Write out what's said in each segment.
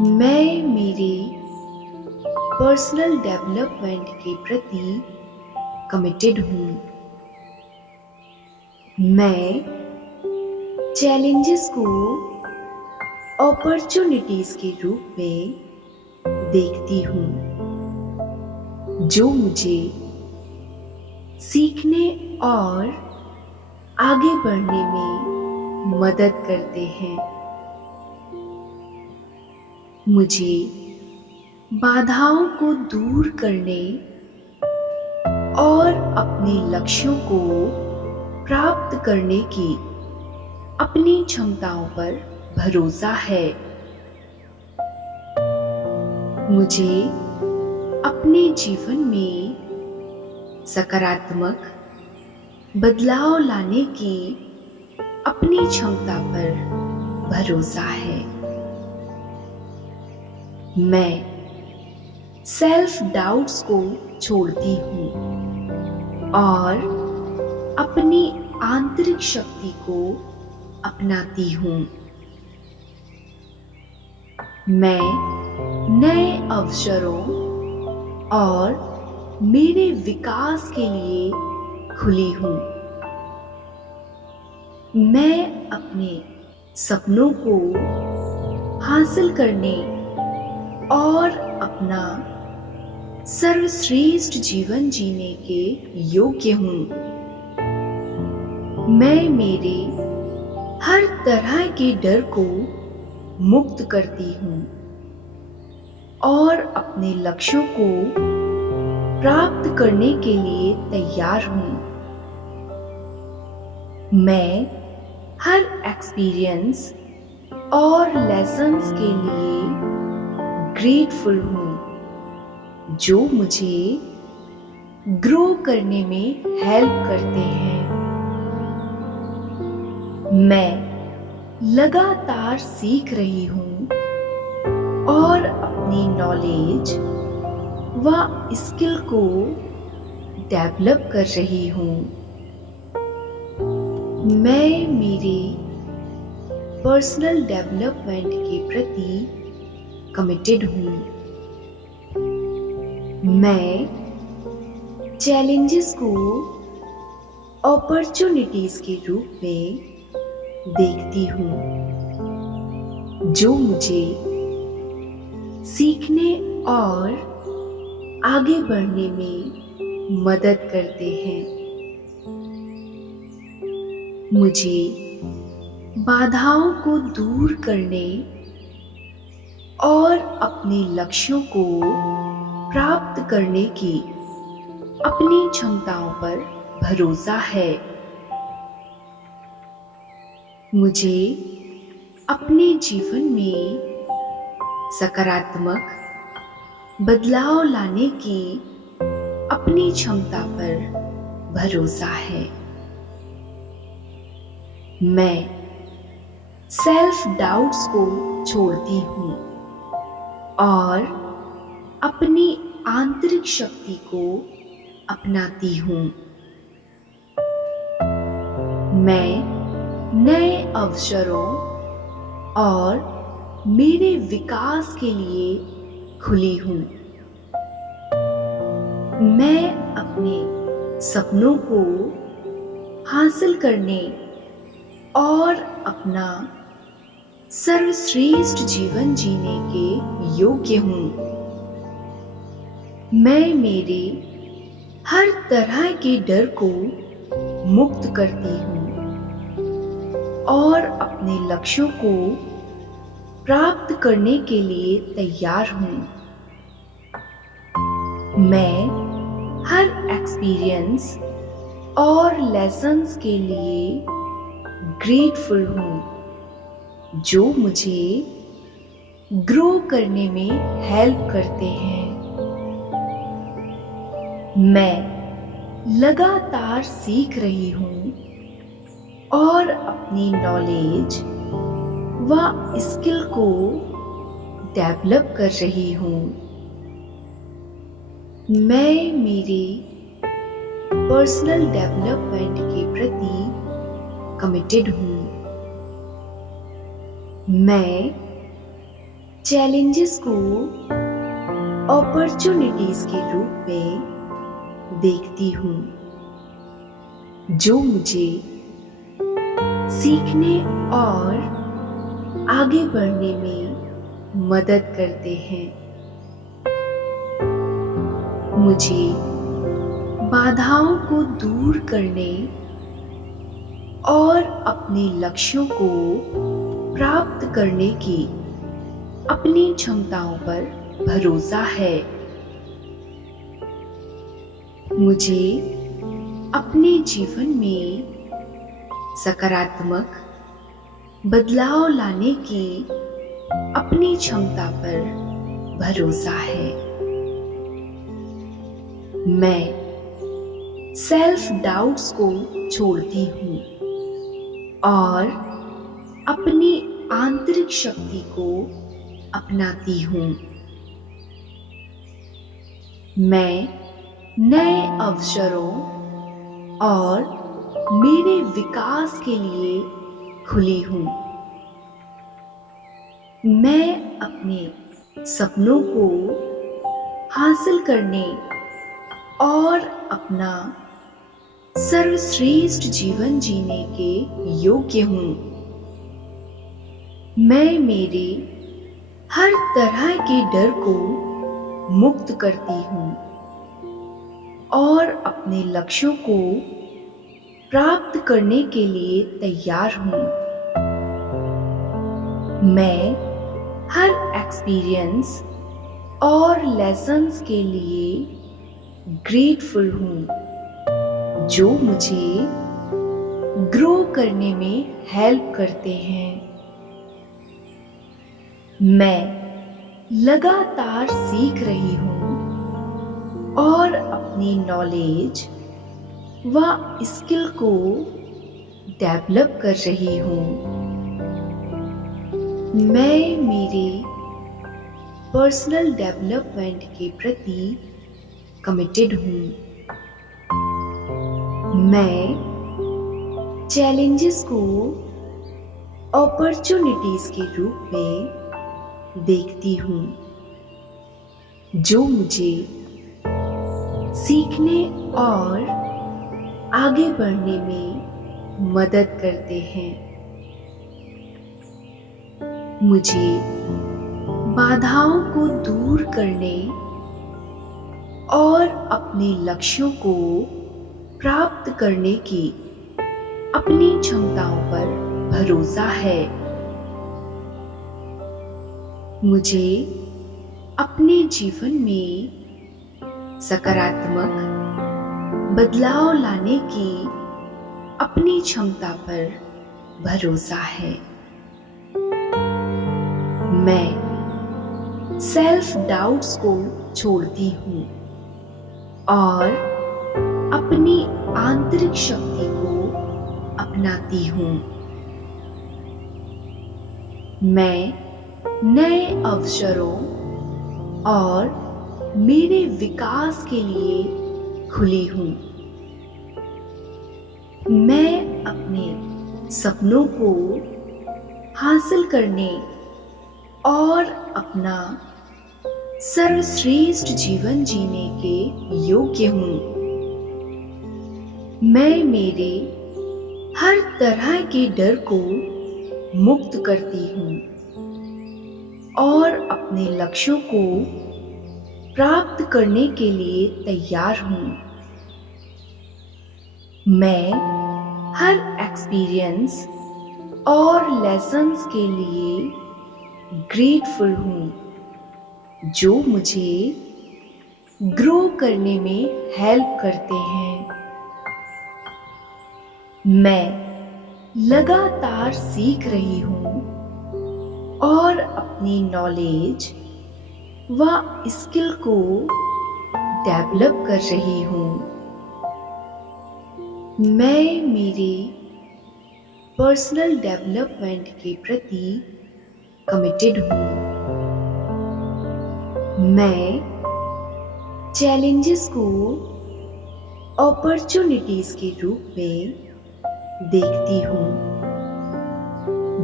मैं मेरे personal development के प्रति कमिटेड हूँ। मैं चैलेंजेस को अपॉर्चुनिटीज के रूप में देखती हूँ, जो मुझे सीखने और आगे बढ़ने में मदद करते हैं। मुझे बाधाओं को दूर करने और अपने लक्ष्यों को प्राप्त करने की अपनी क्षमताओं पर भरोसा है। मुझे अपने जीवन में सकारात्मक बदलाव लाने की अपनी क्षमता पर भरोसा है। मैं सेल्फ डाउट्स को छोड़ती हूँ और अपनी आंतरिक शक्ति को अपनाती हूँ। मैं नए अवसरों और मेरे विकास के लिए खुली हूँ। मैं अपने सपनों को हासिल करने और अपना सर्वश्रेष्ठ जीवन जीने के योग्य हूँ। मैं मेरे हर तरह के डर को मुक्त करती हूँ और अपने लक्ष्यों को प्राप्त करने के लिए तैयार हूँ। मैं हर एक्सपीरियंस और लेसन्स के लिए ग्रेटफुल हूँ, जो मुझे ग्रो करने में हेल्प करते हैं। मैं लगातार सीख रही हूँ और अपनी नॉलेज व स्किल को डेवलप कर रही हूँ। मैं मेरे पर्सनल डेवलपमेंट के प्रति कमिटेड हूँ। मैं चैलेंजेस को अपॉर्चुनिटीज के रूप में देखती हूँ, जो मुझे सीखने और आगे बढ़ने में मदद करते हैं। मुझे बाधाओं को दूर करने और अपने लक्ष्यों को प्राप्त करने की अपनी क्षमताओं पर भरोसा है। मुझे अपने जीवन में सकारात्मक बदलाव लाने की अपनी क्षमता पर भरोसा है। मैं सेल्फ डाउट्स को छोड़ती हूँ और अपनी आंतरिक शक्ति को अपनाती हूँ। मैं नए अवसरों और मेरे विकास के लिए खुली हूँ। मैं अपने सपनों को हासिल करने और अपना सर्वश्रेष्ठ जीवन जीने के योग्य हूँ। मैं मेरे हर तरह के डर को मुक्त करती हूँ और अपने लक्ष्यों को प्राप्त करने के लिए तैयार हूँ। मैं हर एक्सपीरियंस और लेसन्स के लिए ग्रेटफुल हूँ, जो मुझे ग्रो करने में हेल्प करते हैं। मैं लगातार सीख रही हूँ और अपनी नॉलेज व स्किल को डेवलप कर रही हूँ। मैं मेरे पर्सनल डेवलपमेंट के प्रति कमिटेड हूँ। मैं चैलेंजेस को अपॉर्चुनिटीज के रूप में देखती हूँ, जो मुझे सीखने और आगे बढ़ने में मदद करते हैं। मुझे बाधाओं को दूर करने और अपने लक्ष्यों को प्राप्त करने की अपनी क्षमताओं पर भरोसा है। मुझे अपने जीवन में सकारात्मक बदलाव लाने की अपनी क्षमता पर भरोसा है। मैं सेल्फ डाउट्स को छोड़ती हूँ और अपनी आंतरिक शक्ति को अपनाती हूँ। मैं नए अवसरों और मेरे विकास के लिए खुली हूँ। मैं अपने सपनों को हासिल करने और अपना सर्वश्रेष्ठ जीवन जीने के योग्य हूँ। मैं मेरे हर तरह के डर को मुक्त करती हूँ और अपने लक्ष्यों को प्राप्त करने के लिए तैयार हूँ। मैं हर एक्सपीरियंस और लेसन्स के लिए ग्रेटफुल हूँ, जो मुझे ग्रो करने में हेल्प करते हैं। मैं लगातार सीख रही हूँ और अपनी नॉलेज व स्किल को डेवलप कर रही हूँ। मैं मेरे पर्सनल डेवलपमेंट के प्रति कमिटेड हूँ। मैं चैलेंजेस को अपॉर्चुनिटीज के रूप में देखती हूँ, जो मुझे सीखने और आगे बढ़ने में मदद करते हैं। मुझे बाधाओं को दूर करने और अपने लक्ष्यों को प्राप्त करने की अपनी क्षमताओं पर भरोसा है। मुझे अपने जीवन में सकारात्मक बदलाव लाने की अपनी क्षमता पर भरोसा है। मैं सेल्फ डाउट्स को छोड़ती हूँ और अपनी आंतरिक शक्ति को अपनाती हूँ। मैं नए अवसरों और मेरे विकास के लिए खुली हूँ। मैं अपने सपनों को हासिल करने और अपना सर्वश्रेष्ठ जीवन जीने के योग्य हूँ। मैं मेरे हर तरह के डर को मुक्त करती हूँ और अपने लक्ष्यों को प्राप्त करने के लिए तैयार हूँ। मैं हर एक्सपीरियंस और लेसन्स के लिए ग्रेटफुल हूँ, जो मुझे ग्रो करने में हेल्प करते हैं। मैं लगातार सीख रही हूँ और अपनी नॉलेज व स्किल को डेवलप कर रही हूँ। मैं मेरे पर्सनल डेवलपमेंट के प्रति कमिटेड हूँ। मैं चैलेंजेस को अपॉर्चुनिटीज के रूप में देखती हूँ,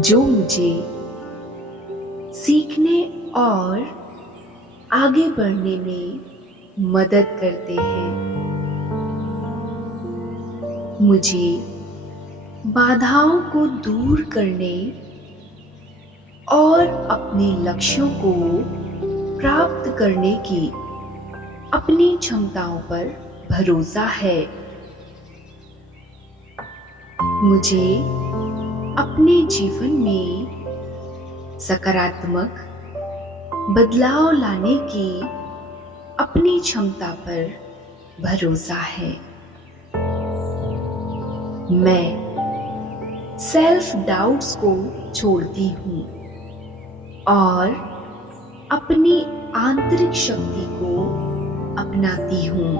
जो मुझे सीखने और आगे बढ़ने में मदद करते हैं। मुझे बाधाओं को दूर करने और अपने लक्ष्यों को प्राप्त करने की अपनी क्षमताओं पर भरोसा है। मुझे अपने जीवन में सकारात्मक बदलाव लाने की अपनी क्षमता पर भरोसा है। मैं सेल्फ डाउट्स को छोड़ती हूँ और अपनी आंतरिक शक्ति को अपनाती हूँ।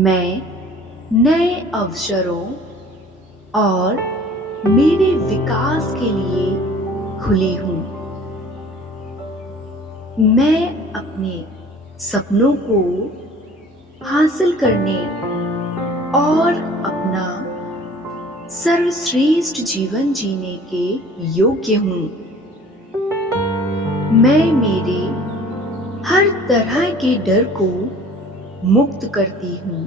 मैं नए अवसरों और मेरे विकास के लिए खुली हूँ। मैं अपने सपनों को हासिल करने और अपना सर्वश्रेष्ठ जीवन जीने के योग्य हूँ। मैं मेरे हर तरह के डर को मुक्त करती हूँ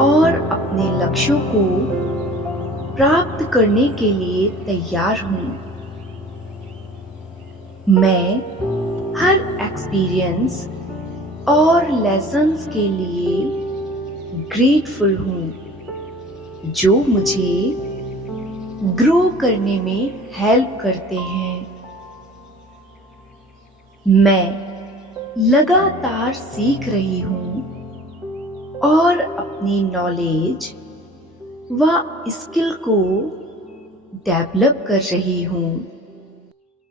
और अपने लक्ष्यों को प्राप्त करने के लिए तैयार हूँ। मैं हर एक्सपीरियंस और लेसन्स के लिए ग्रेटफुल हूँ जो मुझे ग्रो करने में हेल्प करते हैं। मैं लगातार सीख रही हूँ और अपनी नॉलेज व स्किल को डेवलप कर रही हूँ।